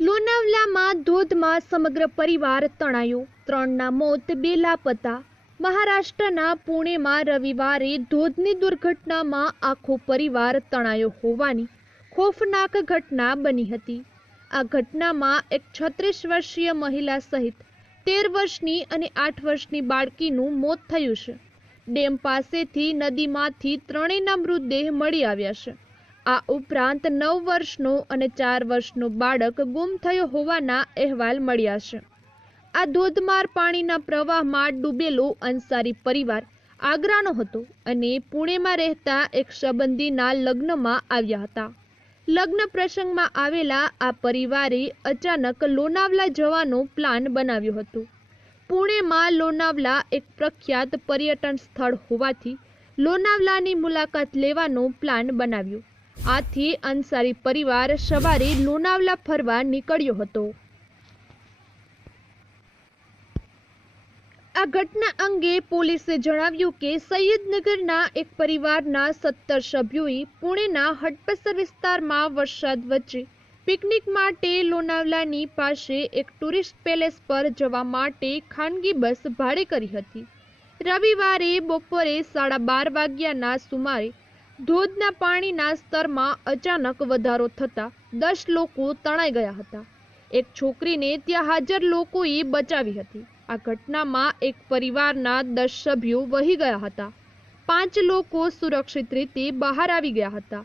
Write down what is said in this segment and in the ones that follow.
લોનાવલામાં ધોધમાં સમગ્ર પરિવાર તણાયો. ત્રણના મોત, બે લાપતા. મહારાષ્ટ્રના પુણેમાં રવિવારે ધોધની દુર્ઘટનામાં આખો પરિવાર તણાયો હોવાની ખોફનાક ઘટના બની હતી. આ ઘટનામાં એક છત્રીસ વર્ષીય મહિલા સહિત તેર વર્ષની અને આઠ વર્ષની બાળકીનું મોત થયું છે. ડેમ પાસેથી નદીમાંથી ત્રણેયના મૃતદેહ મળી આવ્યા છે. આ ઉપરાંત નવ વર્ષનો અને ચાર વર્ષનો બાળક ગુમ થયો હોવાના અહેવાલ મળ્યા છે. આ ધોધમાર પાણીના પ્રવાહમાં ડૂબેલો અંસારી પરિવાર આગ્રાનો હતો અને પુણેમાં રહેતા એક સંબંધીના લગ્નમાં આવ્યા હતા. લગ્ન પ્રસંગમાં આવેલા આ પરિવારે અચાનક લોનાવલા જવાનો પ્લાન બનાવ્યો હતો. પુણેમાં લોનાવલા એક પ્રખ્યાત પર્યટન સ્થળ હોવાથી લોનાવલાની મુલાકાત લેવાનો પ્લાન બનાવ્યો. આથી અંસારી પરિવાર સવારે લોનાવલા ફરવા નીકળ્યો હતો. આ ઘટના અંગે પોલીસે જણાવ્યું કે સૈયદનગરના એક પરિવારના સત્તર સભ્યોએ પુણેના હડપસર વિસ્તારમાં વરસાદ વચ્ચે પિકનિક માટે લોનાવલાની પાસે એક ટુરિસ્ટ પેલેસ પર જવા માટે ખાનગી બસ ભાડે કરી હતી. રવિવારે બપોરે સાડા બાર વાગ્યાના સુમારે ધોધના પાણીના સ્તરમાં અચાનક વધારો થતાં દસ લોકો તણાઈ ગયા હતા. એક છોકરીને ત્યાં હાજર લોકોએ બચાવી હતી. આ ઘટનામાં એક પરિવારના દસ સભ્યો વહી ગયા હતા. પાંચ લોકો સુરક્ષિત રીતે બહાર આવી ગયા હતા.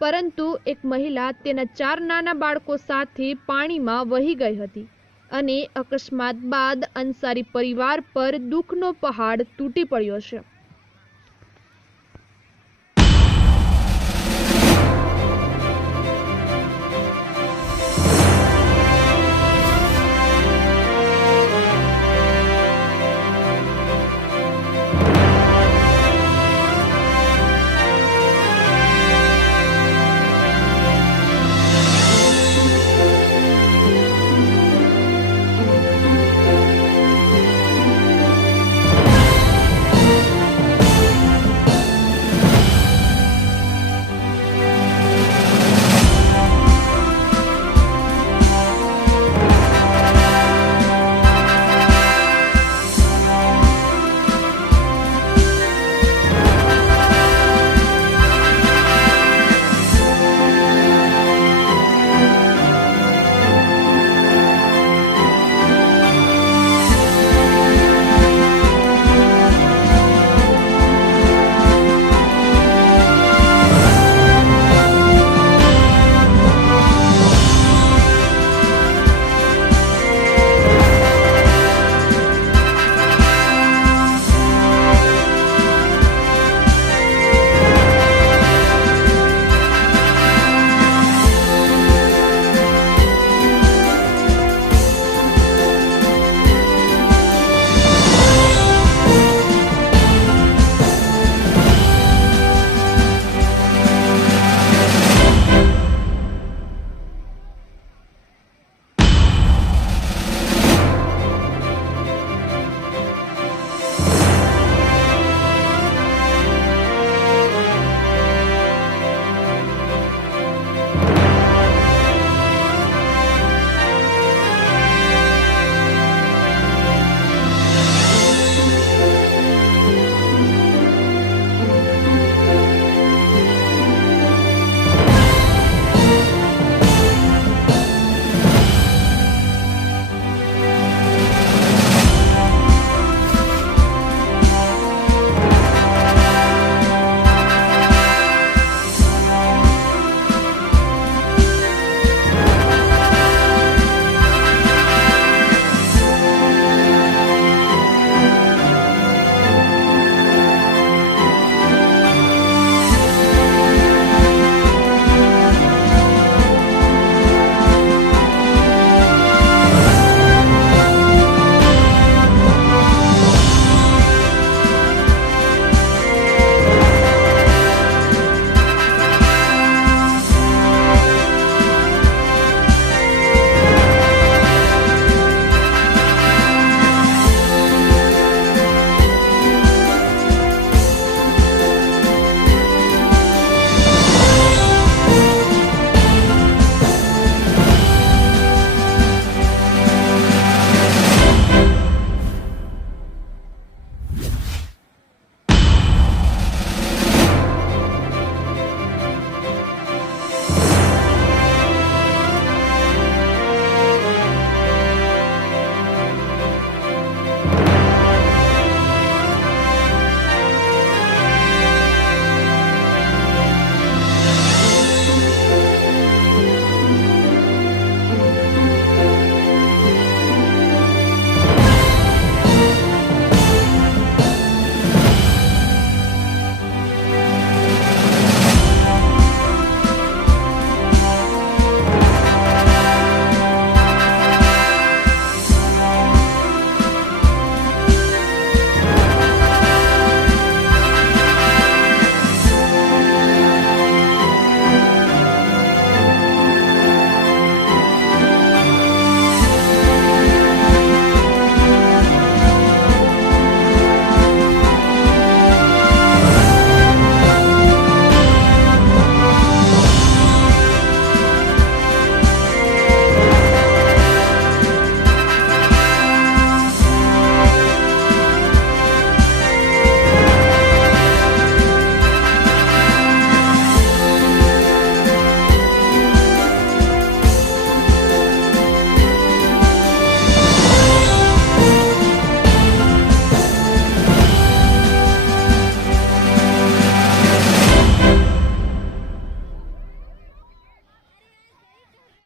પરંતુ એક મહિલા તેના ચાર નાના બાળકો સાથે પાણીમાં વહી ગઈ હતી અને અકસ્માત બાદ અંસારી પરિવાર પર દુઃખનો પહાડ તૂટી પડ્યો છે.